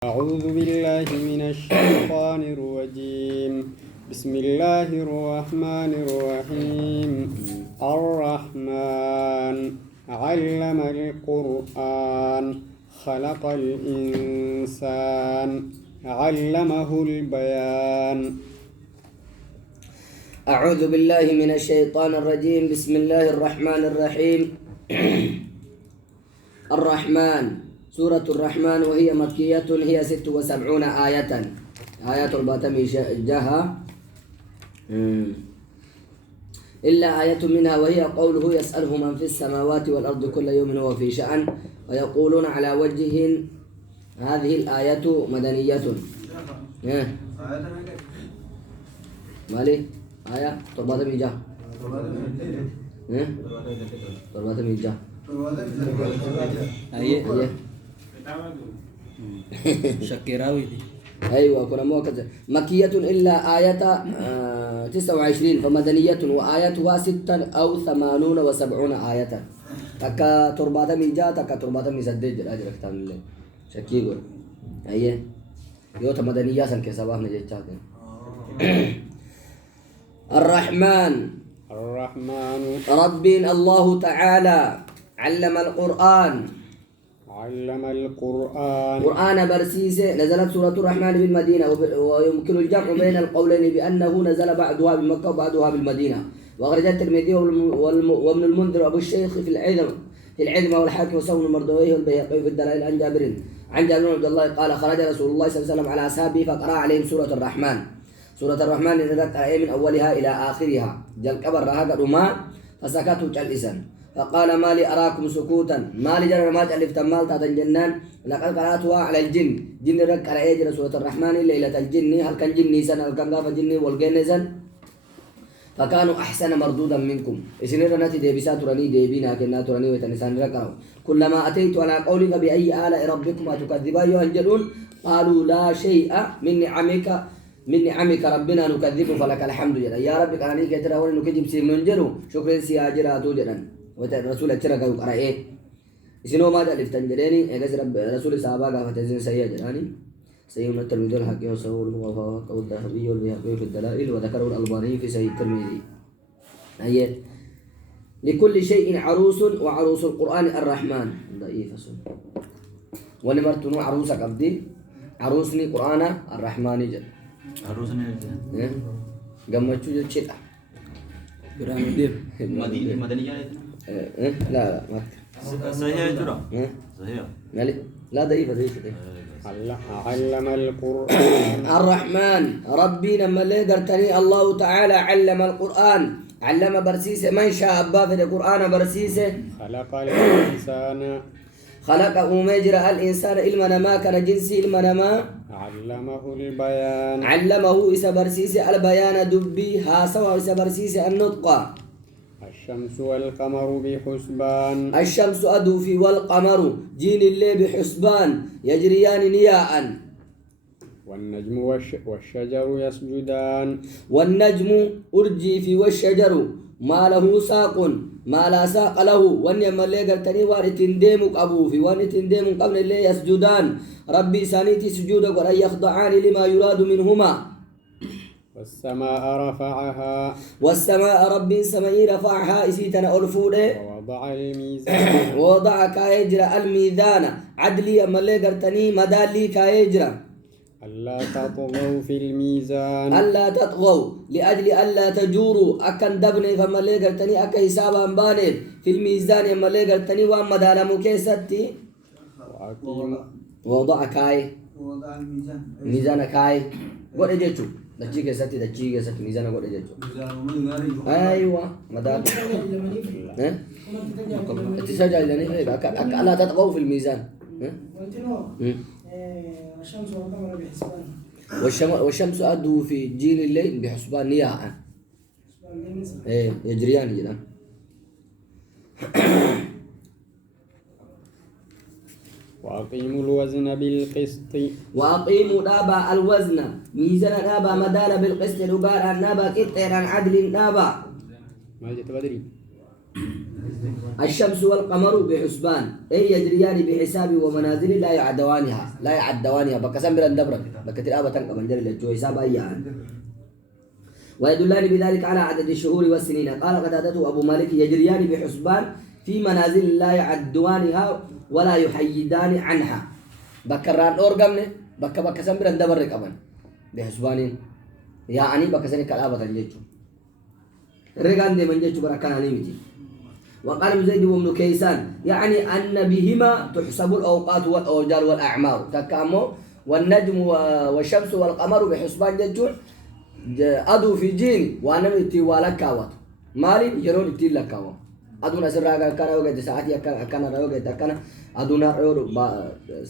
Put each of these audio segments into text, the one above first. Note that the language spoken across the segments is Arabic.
أعوذ بالله من الشيطان الرجيم. بسم الله الرحمن الرحيم. الرحمن علم القرآن خلق الإنسان علمه البيان. أعوذ بالله من الشيطان الرجيم. بسم الله الرحمن الرحيم. الرحمن سورة الرحمن وهي مكية، هي 76 آية. آيات الباتم جاها إلا آية منها وهي قوله يسأله من في السماوات والأرض كل يوم هو في شأن ويقولون على وجه. هذه الآية مدنية. مالي آية الباتم جاها الباتم جاها أيه شكراوي دي. أيوة كنا مو كذا. مكية إلا آية 29 فمدنية وآياتها 6 أو 80 و70 آية. تكا تربات ميجا تكا تربات ميسدج أجر كتاب الله شكي قول أيه يو مدنية سن كسباه نجتات. الرحمن ربين الله تعالى علم القرآن قرآن برسيسة. نزلت سورة الرحمن بالمدينة ويمكن الجمع بين القولين بأنه نزل بعضها بمكة وبعضها بالمدينة. وأخرج الترمذي وابن المنذر وأبو الشيخ في العلم والحاكم وصون المردويه والبيهقي في الدلائل عن جابر بن عبد الله قال خرج رسول الله صلى الله عليه وسلم على أصحابه فقرأ عليهم سورة الرحمن. سورة الرحمن نزلت من أولها إلى آخرها جل كبر رهاق رما فسكتوا جلسا فقال ما لي أراكم سكوتا ما لي جرى ما تألف تمال تحت الجنان لقد قرأتها على الجن جن رك على أجر سورة الرحمن ليلة الجن هل كان جني سن هل كان غاف جني والجن سن فكانوا أحسن مردودا منكم إسنير ناتي ديبسا تراني ديبينا كنا تراني وتنسان ركعوا كلما أتيت على قولك بأي آلاء ربكما تكذبان ينجلون قالوا لا شيء من نعمك ربنا نكذب فلك الحمد لله يا رب كانني كتر اول نكذب سيمنجرو شكرا سياجراتو جدن وترسول اترك قرأ ايه اسنو ما الف تنجريني اجز رب رسول صحابه غافتزين سيا جراني سيدنا الترمذي الحق وصور الموافقه والذهبي والبيهقي في الدلائل وذكره الألباني في سيد الترمذي. هي لكل شيء عروس وعروس القرآن الرحمن ضعيف سن ونمرتنو عروسك عبدي عروسني قرآن الرحمن جل عروسنا قمتشو جلشتا برانو دير مدنية لا ما صحيح ترى صحيح مالي لا ضعيف علم القرآن الرحمن ربي لما اللي قرتني الله تعالى علم القرآن علم برسيسه من شاء أبا في القرآن برسيسه خلق الإنسان خلق مجرى الإنسان علما ما كان جنسي علما ما علمه البيان علمه إسا برسيسه البيان دبي ها سوى إسا برسيسه النطق. الشمس والقمر بحسبان الشمس أدوفي والقمر جين الليل بحسبان يجريان نياء. والنجم والشجر يسجدان والنجم أرجيفي والشجر ما له ساق ما لا ساق له وان يملي قرتني وان ديمك أبوفي وان ديمك قبل اللي يسجدان ربي سانيتي سجودك ولا يخضعان لما يراد منهما. والسماء ربي سمائي رفعها إسيتنا أرفوده ووضع الميزان ووضع كايجرا الميزان عدلي أما اللي قرتني مدالي كايجرا ألا تطغوا في الميزان ألا تطغوا لأجل ألا تجوروا أكن دبني فما اللي قرتني أكا حسابا باني في الميزان أما اللي قرتني وأما دالمو كيستي ووضع كاي ميزان كاي قد جيتشو دجي كيستي ميزان قد جيتشو أيوة مدال اتساجع لني ألا تطغوا في الميزان الشمس والقمر بحسبان والشمس أدو في جيل الليل بحسبان نياء يجريان جدا. وأقيموا الوزن بالقسط وأقيموا دابا الوزن ميزان دابا مدال بالقسط لقال النابا كتير عن عدل دابا ما جت بدري الشمس والقمر بحسبان أي يجريان بحساب ومنازل لا يعدوانها بكسم بلا دبر بكتير أبا تنقى من جري للجو حساب أيان ويدلان بذلك على عدد الشهور والسنين قال قتادة أبو مالك يجريان بحسبان في منازل لا يعدوانها ولا يحيدان عنها بكران أورغمني بكسم بلا دبر كمان بحسبان يعني بكسني كالأبا تنجيجو رجال دي من جيتو بركان عليمتي وقال زيد بن كيسان يعني أن بهما تحسب الأوقات والأوجال والأعمار تكامو والنجم والشمس والقمر بحسبان جيتون أدو في جين وأنا متي ولا كاوات مالي يرون متي لا كاوات أدو نسر راجع كان وجد ساعتي كان وجد كان أدو نارو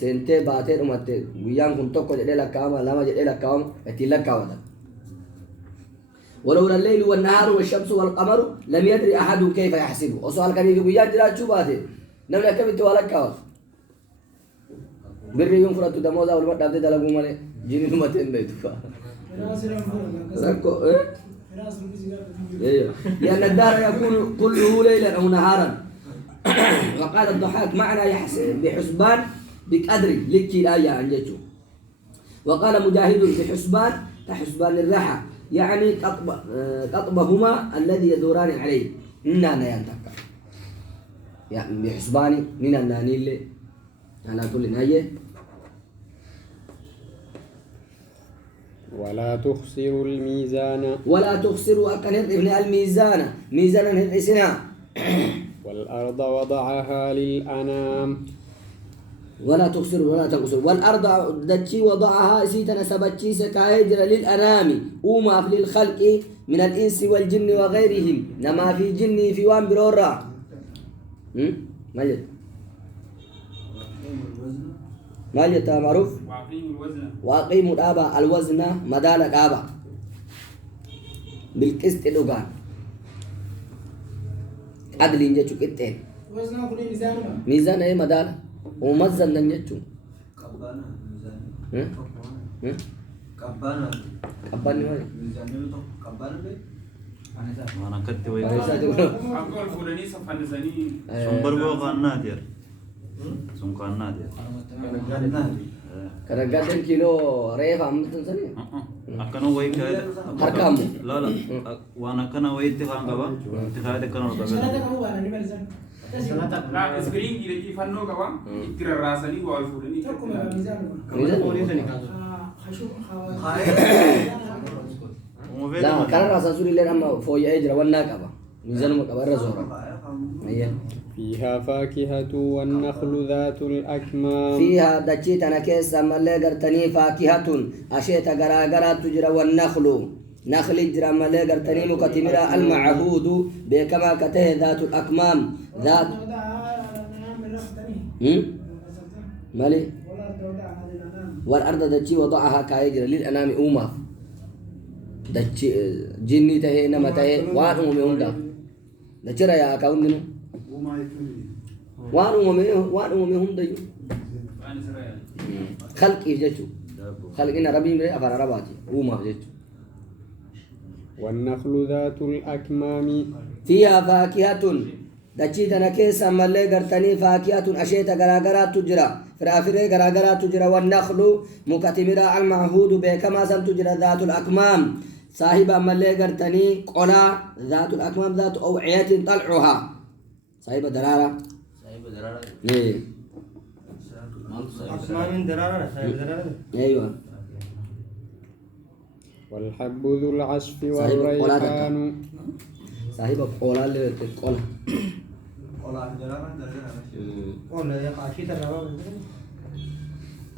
سنتي باتي رمت ويان كنتو كجد لا كاوم لما جد لا كاوم متي لا كاوات ولولا الليل والنهار والشمس والقمر لم يدري أحد كيف يحسبه وسؤال كان يجي بيجي لا تشوفاته نملا كم توالك كاوس بري يوم فرات دموزا ولا ما تدري دلهم ماله جيني ما تندي تفا ركو إيه لأن الدهر يكون كله ليلا أو نهارا وقال الضحاك معنى يحسب بحسبان بقدر لك الآية عن جيتو وقال مجاهد بحسبان كحسبان الرحى يعني قطبهما الذي يدوران عليه إننا ينتقى يعني بحسباني من النانيل على كل نايه ولا تخسروا الميزان ولا تخسروا أكن ابن الميزان ميزانا هدسنا والأرض وضعها للأنام ولا تخسر ولا تقصر والأرض دتشي وضعها سيتنا سبتشي سكايجر للأنام وما في للخلق من الإنس والجن وغيرهم نما في جني في وان برورا ماجد ماجد معروف وأقيموا الآباء الوزن مدال الآباء بالقسط دوغان عدل ينجتو كتين وزنها كل ميزانها ميزان أي مدال ومزن نجتو Kabbana mizani. ها Kabbana. Kabbani mana? Mizani itu kabbana be. Mana katti way. Anisa tu. Aku fulani safanisani. Sumber gua kanna dia. Sum kanna dia. Kadang-kadang kilo reva amutan sana. Akkana way kaya. Harkamu. La la. Wana kana way ittifaq qaba. Ittifaq kana qaba. شنو تقول أنا نمر زين Nah, spring ini fanno kawan. Ikrar rasani wal fulani. تركم ميزان Mizan. خشوم لا كان راسا سوري لنا ما فوي أجر والناقبة ميزان مكبر زورا. أيه. فيها فاكهة والنخل ذات الأكمام فيها دجيت أنا كيس ملء قرتني فاكهة أشيت قرا تجرى والنخل نخل جرى ملء قرتني مكتمرة المعهود بكما كته ذات الأكمام ذات مالي والأرض دجي وضعها كايجر للأنام أوما دجي جني تهي نما تهي وانو مهوندا دجرا يا كاون دينو وانو مهوندا خلق يجتو خلقنا ربي مري أفر رباتي أوما يجتو والنخل ذات الأكمام فيها فاكهة دجي تنكيس ملي قرتني فاكهة أشيت غراغرا تجرى فرافري غراغرا تجرى والنخل مكتمرا المعهود بكما سن تجرى ذات الأكمام صاحب ملي قرتني قلا ذات الأكمام ذات أوعية طلعها صاحب درارة Saya berdarah. إيه Asmanin darara, saya darara. أيوة والحب ذو العصف صاحب القلا والريحان صاحب قلا اللي قلا Olah darah darah. Oh, la ya kashi darara.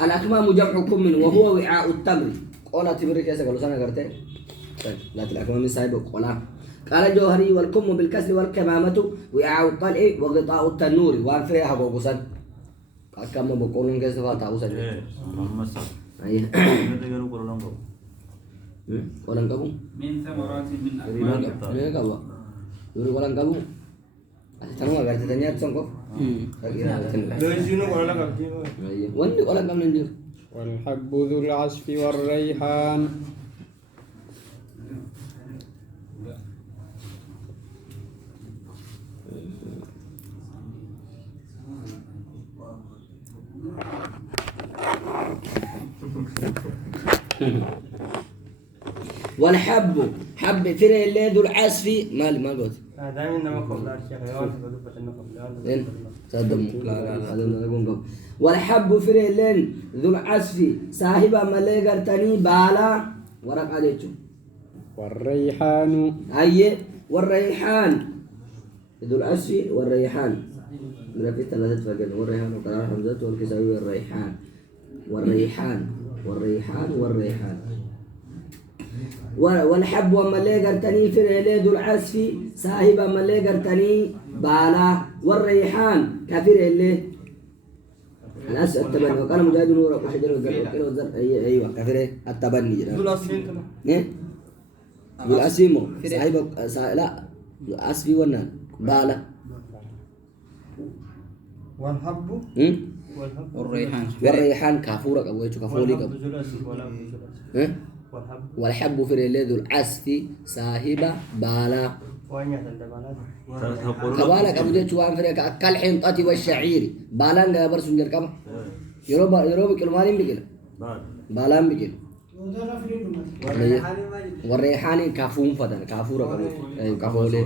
الأكمام جمع كم وهو وعاء التمر قلا تمر كيسا قالوا سنة قرتين طيب لا الأكمام صاحب قلا قال الجوهري والكم بالكسر والكمامة وعاء الطلع وغطاء التنور وانفريها بوقسا أكمل بقولون كيسا فاتحوسا Eh, Muhammad sah. أيه Kita garu kurang kau. kolang kamu Min samarati min ini akmal. ini kamu dulu kolang kamu asal kamu agar tanya songkok kira Dari sini kalau lah kaki. iya wani kolang kamu nanti والحب ذو العصف والريحان والحب حب فرع اللي ذو العصف ما قلت دائما لما قبل الشيخ يوان تقول النقب إن صدم لا هذا نقول قبل والحب فرع اللين ذو العصف صاحب مليغر تاني بالا ورق عليكم والريحان أي والريحان ذو العصف والريحان من في ثلاثة فقط والريحان وقرار حمزة والكساوي والريحان والريحان والريحان والريحان والحب ومليغر تاني فرع ذو العصف صاحب مليغر تاني بالا والريحان كفر اللي الأس التبني وقال مجاهد نور وشجر والزر أيوة كفر التبني دول أصلين كمان إيه ذو العصف صاحب لا ذو العصف والنان بالا والحب والريحان والريحان كافورك أو يشوف كافوري كم والحب في ذو العصف صاحب بالا كبالك أبو جيت شوان فريق كالحنطة والشعير بالان ده برسون جر كم يروب كلمانين بكل بالان بكل وده فريد والريحان كافون فتن كافورك أو كافولي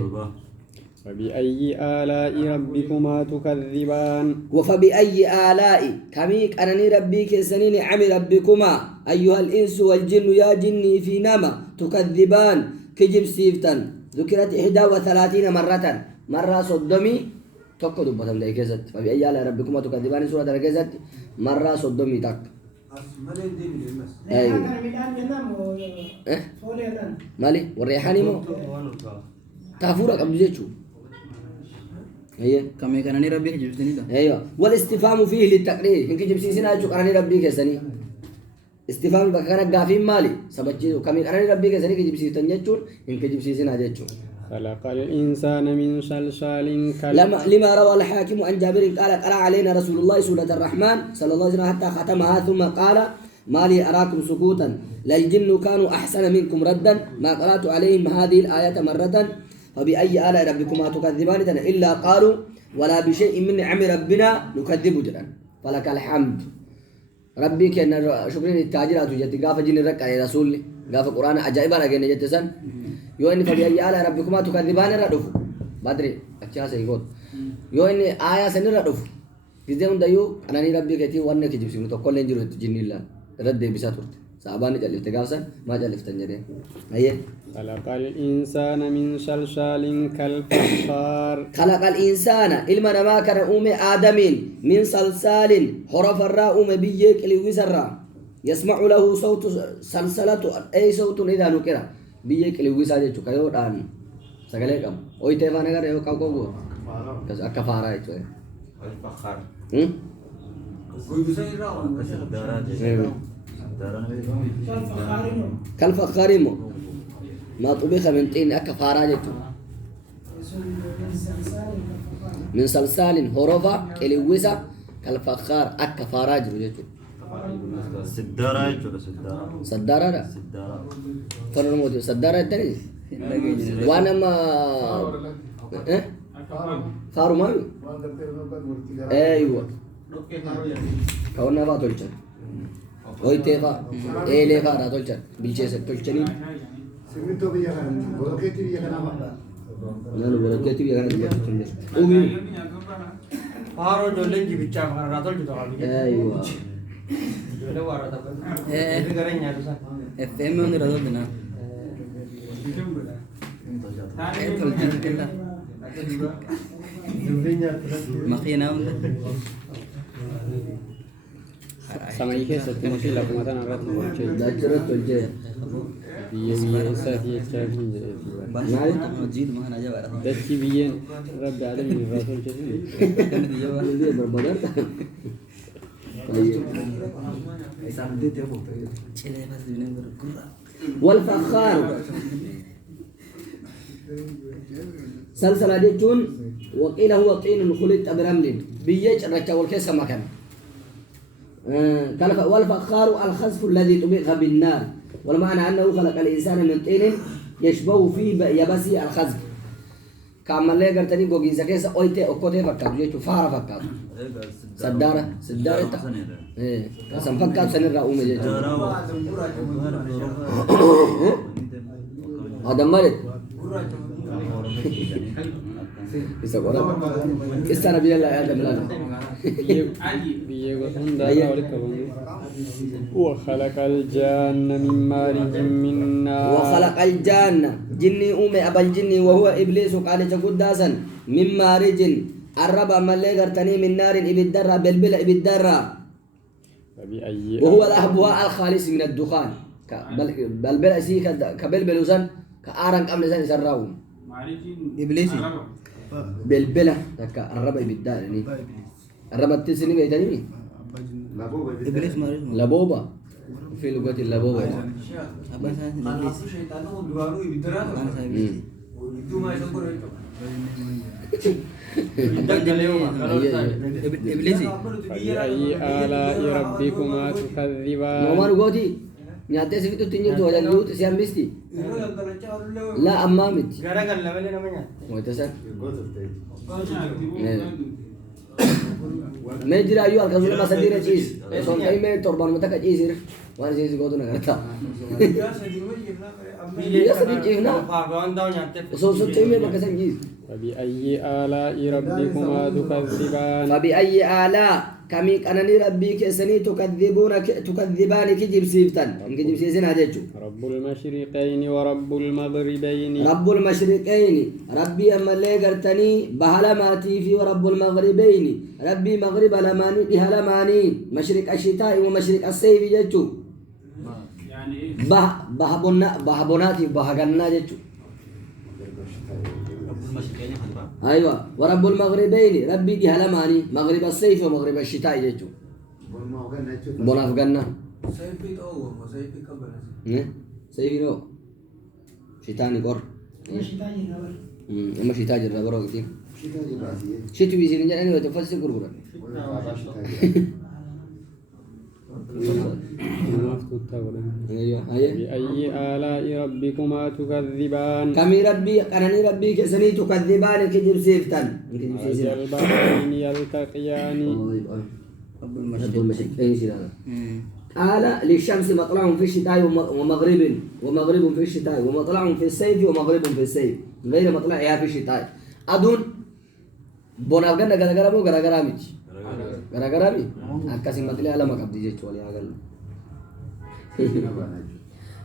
فبأي آلاء ربكما تكذبان وفبأي آلاء كميك أنني ربك سنين عم ربكما أيها الإنس والجن يا جني في نما تكذبان كجب سيفتن ذكرت 31 مرة صدمي تقدم بطل لكزت فبأي آلاء ربكما تكذبان سورة لكزت مرة صدمي تك أيوه مالي والريحاني مو تافورك أبو زيتشو هي كم يكون ربي جبتني ده ايوه والاستفهام فيه للتقرير إنك جبسيسنا أشوف أنا ربي كسني استفهام بكرة قافين مالي سبتشي كم يكون ربي كسني كجبسيسنا يجون إنك جبسيسنا يجون خلق الإنسان من صلصال لما روى الحاكم عن جابر قال قرأ علينا رسول الله سورة الرحمن صلى الله عليه وسلم حتى ختمها ثم قال ما لي أراكم سكوتا للجن كانوا أحسن منكم ردا ما قرأت عليهم هذه الآية مرة فبأي آلاء ربكما تكذبان إلا قالوا ولا بشيء من نعم ربنا نكذب جدا فلك الحمد ربي كأن شكرين التاجرات جت قاف جن الرك على رسول قاف القرآن عجائب على جن جت سن يوين فبأي آلاء ربكما تكذبان ردف بدري أشياء سيقول يوين آية سن ردف جزء من دايو أنا ربي كتير وانا كجيب سينو تقول لنجرو جن الله رد بساتورت ساباني جلفت تقافسن ما جلفت نجري أيه خلق الإنسان من صلصال كالفخار خلق الإنسان إلما نما كان آدم من صلصال حرف الراء بيك لويسرا يسمع له صوت سلسلة أي صوت إذا نكرا بيك لويسا جتو كيو دان سكاليكم أوي تيفانا كار يو كاكو كذا أكفارا يتو الفخار كالفخاريمو ما طبخ من طين أكفارا جتو من صلصال حرفا كلويسا كالفخار أكفارا جتو سدارة يجوا صدارة لا سدارة فرنموتي صدارة تاني وانا ما فارو مامي ايوه كونا فا تولچن وي تيفا اي ليفا را تولچن بيچه سے تولچني سميتو بيا كان بولكيتي بيا كان نانو بولكيتي بيا كان تولچن اومي فارو جولن جي بيچا مارا راتول جتو ايوه جولن وارا تابن Eh. ini gareng nyatu sa FM on the road na tol jikilla jolin nyatu makina on sama ihe setimasi lakumatan arat moche داچرت تولچه biye sahih chahi bahari masjid mahan aja bara dachi biye rabbi alamin rasul chahi kan dia ba dia berbadar chile bas dine berkurra والفخار سلسلة جون وقيل هو طين خلط برمل بيج رجع والكيس مكان والفخار الخسف الذي طبخ بالنار والمعنى أنه خلق الإنسان من طين يشبه فيه يبسي الخزف كما اللي قرتني بوجين زكيسة أويته أكوته فكاد يجوا فارا فكاد سدارة تا إيه سنفكر سنرى أمي جيجا هذا مرد isa qora isa nabi Allah ya damla biye gosan da wali kabun wa khalaqal janna min marijin min nar wa khalaqal janna jinni ume abal jinni wa huwa iblis qala jagudasan min marijin araba malle gartani min narin ibiddarra bilbil ibiddarra wa huwa al-ahbuha al-khalis min ad-dukhan balbil asi ka bilbil usan ka aran qamle san sarraw إبليسي بالبلة تكا الربع بالدار يعني الربع التسني بيتني إبليس ما اسمه لبوبة في لغة اللبوبة أبان سان إبليس أبان سان إبليسي فبأي آلاء ربكما تكذبان نومان قوتي نياتي سفيتو تنجر تو وجل جوت سيام بستي لا أمامت Garagal level namanya. ويتسر ما يجري أيوة الكذول ما سدينا شيء صون كاي ما تربان متى كشيء وانا شيء قوتو نكرتا يا سدي جينا Pagon daw nyate. صون صون شيء ما بكسر جيز فبأي آلاء ربكما تكذبان فبأي آلاء كمي أنني ربي كسني تكذبان كجيب سيفتن كجيب سيسن هذا رب المشرقين ورب المغربين رب المشرقين ربي أما اللي قرتني بهلماتي في ورب المغربين ربي مغرب لماني بهلماني مشرق الشتاء ومشرق الصيف جتو يعني بهبوناتي بهجنا جتو أيوة ورب المغربين ربي بهلماني مغرب الصيف ومغرب الشتاء جتو بون أفغانا سيفي نو شتاء نقر أما شتاء جرى برا كتير شتوي بيصير نجار أنا وتفسر كربورا أيوة بأي آلاء ربكما تكذبان كمي ربي أنني ربي كسني تكذبان كجيب سيفتن مرج البحرين يلتقيان رب المشرقين سيرانا قال للشمس مطلع في الشتاء ومغرب في الشتاء ومطلع في الصيف ومغرب في الصيف غير مطلعها في الشتاء أدون بونافغان غرغرامو غرغراميت غرغرامي أكاسي مطلع على ما قبضي جيت ولي أقل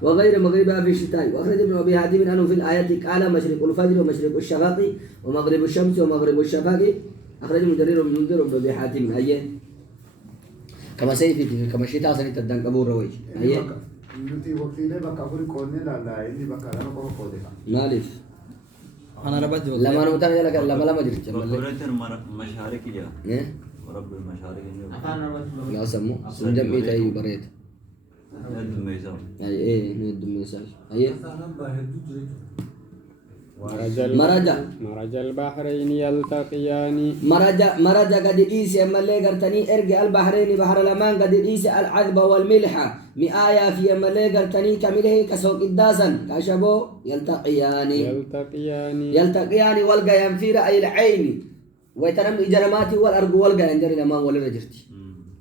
وغير مغربها في الشتاء وأخرج ابن أبي حاتم أنه في الآيات قال مشرق الفجر ومشرق الشفق ومغرب الشمس ومغرب الشفق أخرج من جرير بن منذر وابن أبي حاتم هي كما سيفي كما شتاء سنة الدن قبور رويج هي مالف أنا ربط لما نمتن لك لما جرت مشارك يا رب المشارك لا سمو سنجم إيتا أي بريت ند ميزان أي إيه ند ميزان أي مرج البحرين يلتقيان مرج قد إيسي أما اللي قرتني إرجع البحرين بحر لمان قد إيسي العذب والملح مئايا في أما اللي قرتني كمله كسوق الداسن كشبو يلتقيان والقى ينفير أي العين ويتنم إجرماتي والأرض والقى ينجري لما ولرجرتي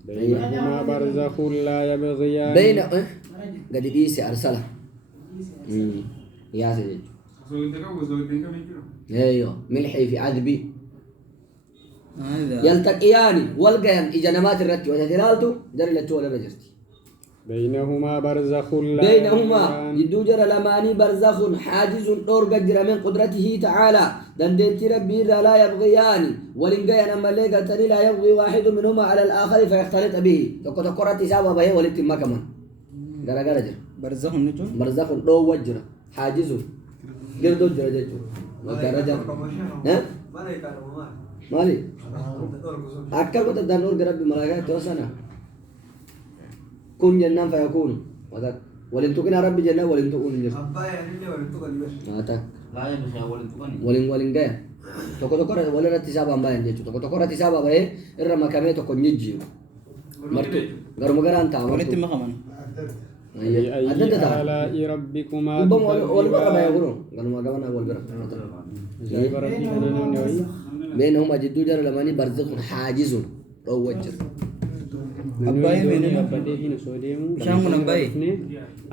بينهما برزخ لا يبغيان بين قد إيسي أرسله يا سيدي ايوه ملحي في عذبي يلتقيان والقيان اجنمات الرتي وتدلالته جري لتول رجرتي بينهما برزخ لا بينهما يدو جرى لماني برزخ حاجز دور قدر من قدرته تعالى دندت ربي لا يبغيان ولنقيان اما لقتني لا يبغي واحد منهما على الاخر فيختلط به تقرت سابا به ولتم كمان غرا برزخ نجو برزخ دو وجر حاجز قردو جرجتو درجة ها مالي أكثر قط الدنور قرب بملاقات توسنا كن جنان فيكون وذاك ولن تكن رب جنة ولن تكون جنة Abba ya ni ولن تكن هذا لا يمشي ولن ولن جاي تكو ولا رتسابا باين جتو تكو رتسابا باين الرما كمية تكو نجيو مرتو غرم غران تام ولت ما كمان بأي آلاء ربكما بينهما جدو جر لماني برزخ حاجز روجر Abbaay Namni meenuma. abbatee fi osoo deemu. Bishaan kun abbaay.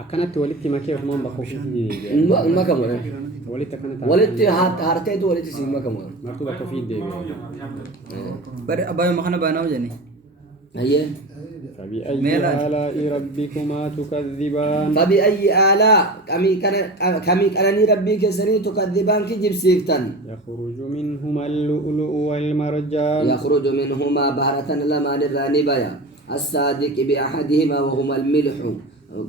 Akkanatti walitti makee ofumaan bakka ofiitti ما كمان walitti akkana ta'a. ولدت هارتيت ولدت سيما كمان Martuu bakka ofiitti deebi'a. Bari abbaay makana baanaa hojjani. هي فبأي ميلاد. آلاء ربكما تكذبان. فبأي آلاء كمي كانني ربي كسني تكذبان كجيب سيفتن يخرج منهما اللؤلؤ والمرجان. يخرج منهما بهرة لما الرانبايا الصادق بأحدهما وهما الملح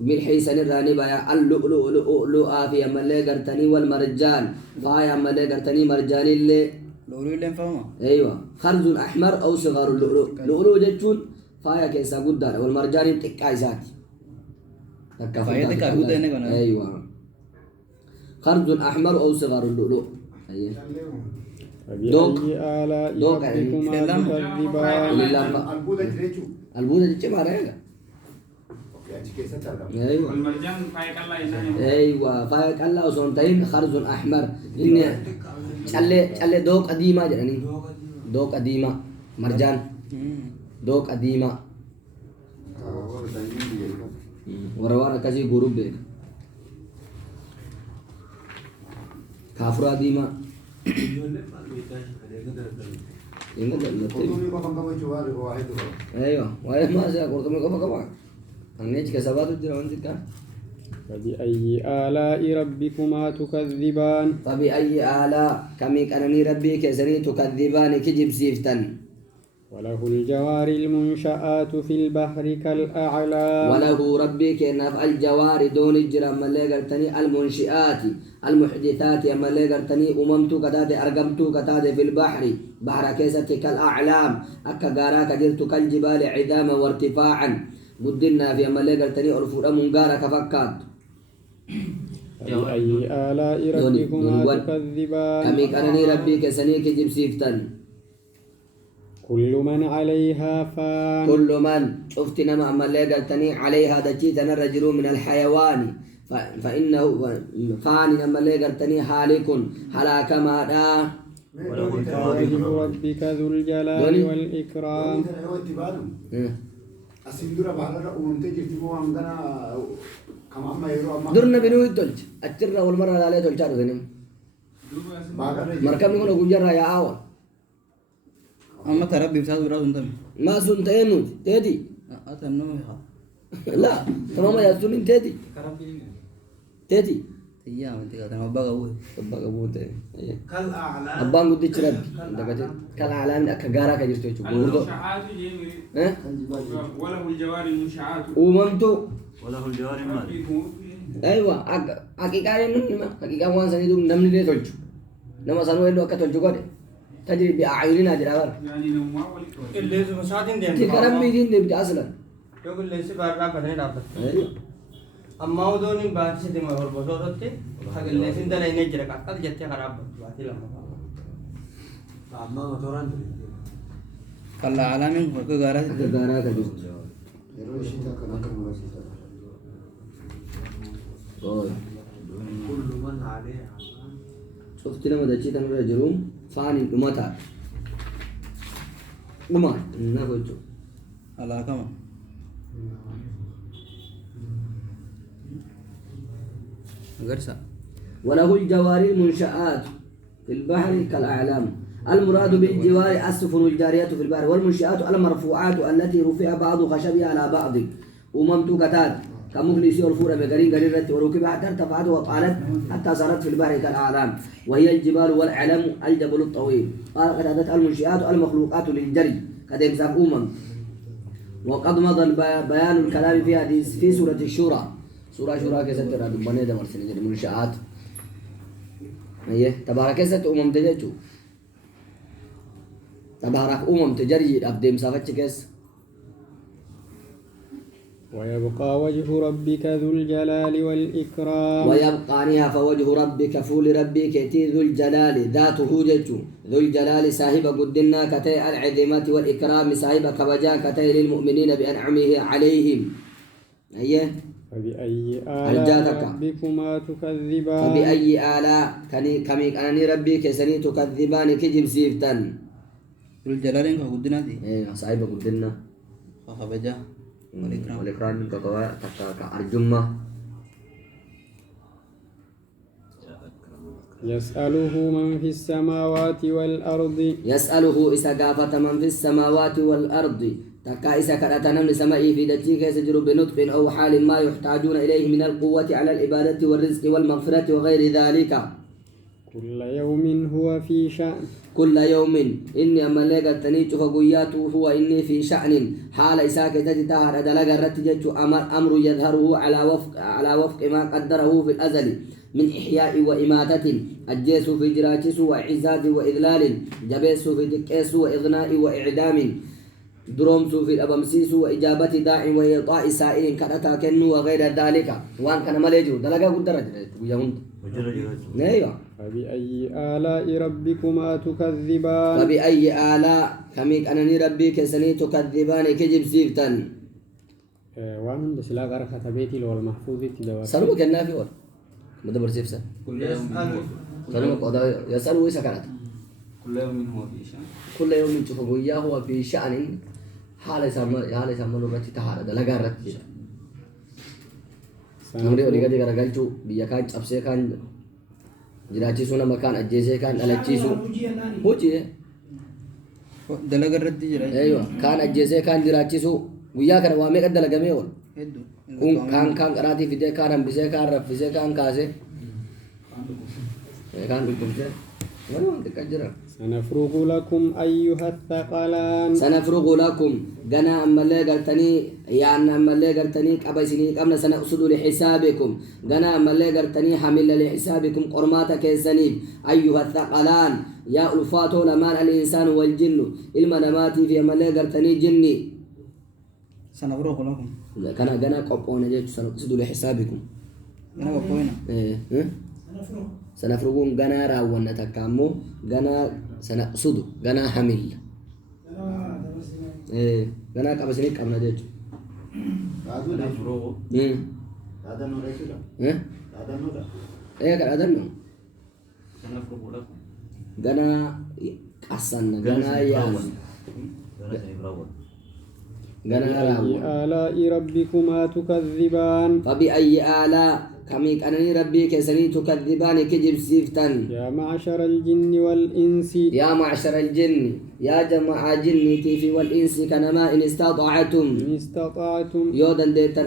ملحي سن الرانبايا اللؤلؤ لؤلؤا في ملي قرتني والمرجان فايا ملي قرتني مرجان اللي Looluu illee fahama. ايوه خرز احمر او صغار اللؤلؤ لؤلؤ جتون فايا كيسا قدار والمرجان تكايسات Faaya xiqqaa guutaa inni kana. ايوه خرز احمر او صغار اللؤلؤ ايوه دوق. فبأي آلاء دوق. ربكما كلام. تكذبان. لله البودة جريتشو البودة دي ما رأيك أوكي كيسة ترى ايوه والمرجان فايق الله ينام. ايوه فايك الله وسنتين خرز احمر اني چلے دوق قديمه جراني دوق قديمه مرجان دوق قديمه وروانا كذي غروب بيك كافرا ديما قطوني بقى كم جوار واحد ايوه وهي ما زي قرطمي كما انيش كسبات الجران ذكر فبأي آلاء ربكما تكذبان. فبأي آلاء كمي كانني ربي كسري تكذبان كجب سيفتن وله الجوار المنشآت في البحر كالأعلام. وله ربي كنف الجوار دون الجرم ملي قرتني المنشئات المحدثات ملي قرتني أممت كتاتي أرقمت كتاتي في البحر بحر كيستي كالأعلام أكا غارا كجرت كالجبال عظاما وارتفاعا قدنا في ملي قرتني أرفور منقارا كفكات فبأي آلاء ربكما تكذبان. كمي كانني ربي كسني كجب سيفتن كل من عليها فان. كل من شفت نما ملي قرتني عليها دجيتنا الرجل من الحيوان فإنه فاني لما اللي قرتني هالك هلاك ما دا وجه ربك ذو الجلال والإكرام. أسندورا بعلا ومنتج تبوا عندنا كمان ما يروح ما درنا بنو الدلج الترة والمرة لا لا تلجار ذنم مركب نقول جرا يا أول Amma tarabbii bitaa duraa sun tami. ما سنتين تيدي Atan nama haa. لا تمام يا سنين تيدي تيدي Tiyyaa amantii qaatan abbaa qabu. تبقى أبوه تيدي كالأعلى أبان قد تشرب دكتور كلا على من أكجارا كجرت يشوف بوردو المنشآت يمري ها وله الجوار المنشآت. ومنتو وله الجوار المال. أيوة حقيقة نما حقيقة وان سنيدو نمني ليه تلجو نما سنو إنه أكتلجو كده تجري بأعيننا جرار يعني نوع ولك. اللي مساعدين دين تكرم ميدين نبدأ أصلا يقول لي سبار راك بدنا نعرف أيوة أما ودوني بعد شيء ما هو بزورتي حق اللي سندنا ينجر كاتل جت خراب بعد لما Kalla alaamin bakka gaaraa أكجارا كجرت يروح شيء كنا كنا كل من عليه شفت لما دجيت أنا رجلهم فاني دمتا دما نقول شو alaa kama. Agarsa. وله الجوار المنشآت في البحر كالأعلام المراد بالجوار السفن الجارية في البحر والمنشآت المرفوعات التي رفع بعض خشبها على بعض وممت كتات كمفلس والفور بقرين قريرة وركب حتى ارتفعت وطالت حتى صارت في البحر كالأعلام وهي الجبال والعلم الجبل الطويل قال قتادت المنشآت المخلوقات للجري قد يمسك وقد مضى بيان الكلام في حديث في سورة الشورى سورة شورى كيست ربنا دمر سنة المنشآت أيه تبارك كيست تججو تبارك تجري أبدي مسافة كيس ويبقى وجه ربك ذو الجلال والإكرام. ويبقى عنها فوجه ربك فول ربك تي ذو الجلال ذاته ججو ذو الجلال صاحب قدنا كتي العظمة والإكرام صاحب كبجا كتي للمؤمنين بأنعمه عليهم أيه فبأي الجاتك. آلاء ربكما تكذبان. فبأي آلاء كمي كأنني ربي كسني تكذبان كجب سيفتن الجلالين كقدنا دي صاحب قدنا خبجة والإكرام والإكرام كقوا كأرجمة يسأله من في السماوات والأرض يسأله إسقافة من في السماوات والأرض تكا إسكرة نمل سمائي في دتيك يسجر بنطق أو حال ما يحتاجون إليه من القوة على العبادة والرزق والمغفرة وغير ذلك كل يوم هو في شأن كل يوم إني أما لقى تنيت فقوياته هو إني في شأن حال إساك تتهر أدلق الرتجج أمر يظهره على وفق ما قدره في الأزل من إحياء وإماتة الجيس في جراجس وإعزاز وإذلال جبيس في دكيس وإغناء وإعدام درومس في الأبمسيس وإجابة داع وإعطاء سائل كرتا كنو وغير ذلك وان كان مليجو دلقا قدرت ويهون أيوة فبأي آلاء ربكما تكذبان فبأي آلاء كميك أنني ربي كسني تكذبان كجب سيفتن وان بس لا غير كتبيتي لو المحفوظ تدور سلمو كنا في ور مدبر سيفسن يسأل سلمو قضاء يسألوا إيسا كانت كل يوم هو في شأن كل يوم تفقوا إياه هو في شأن حال يسمى رتي تهارة دلقا رتي namni olii gadi garagalchuu biyya kaan cabsee kaan jiraachisuu nama kaan ajjeesee kaan dhalachiisuu hojii دلقة الرد جرا eeywa kaan ajjeesee kaan jiraachisuu guyyaa kana waa meeqa dalagamee ool هدو kun kaan qaraatii fidee kaan hambisee kaan raffisee kaan kaasee kaan dhukkubsee wani waan xiqqaa jira سنفرغ لكم أيها الثقلان سنفرغ لكم غنا أمالي قرتني يعني أمالي قرتني قبسني قبل سنأصد لحسابكم غنا أمالي قرتني حمل لحسابكم قرمات كيسنيب أيها الثقلان يا ألفاتو لمان الإنسان والجن إلما نماتي في أمالي قرتني جني سنفرغ لكم كان غنا قبونا جيت سنأصد لحسابكم أنا بقولنا سنفرغون غنا راونا تكامو غنا سنأصد غنا حمل غنا قبسني قبنا جيت kan adanno gana qasanna gana yaan gana فبأي آلاء ربكما تكذبان فبأي آلاء كمي أنني ربي كسني تكذبان كجب سيفتن يا معشر الجن والإنس يا معشر الجن يا جماعة جني في والإنس كنما إن استطعتم إن استطعتم يودن ديتن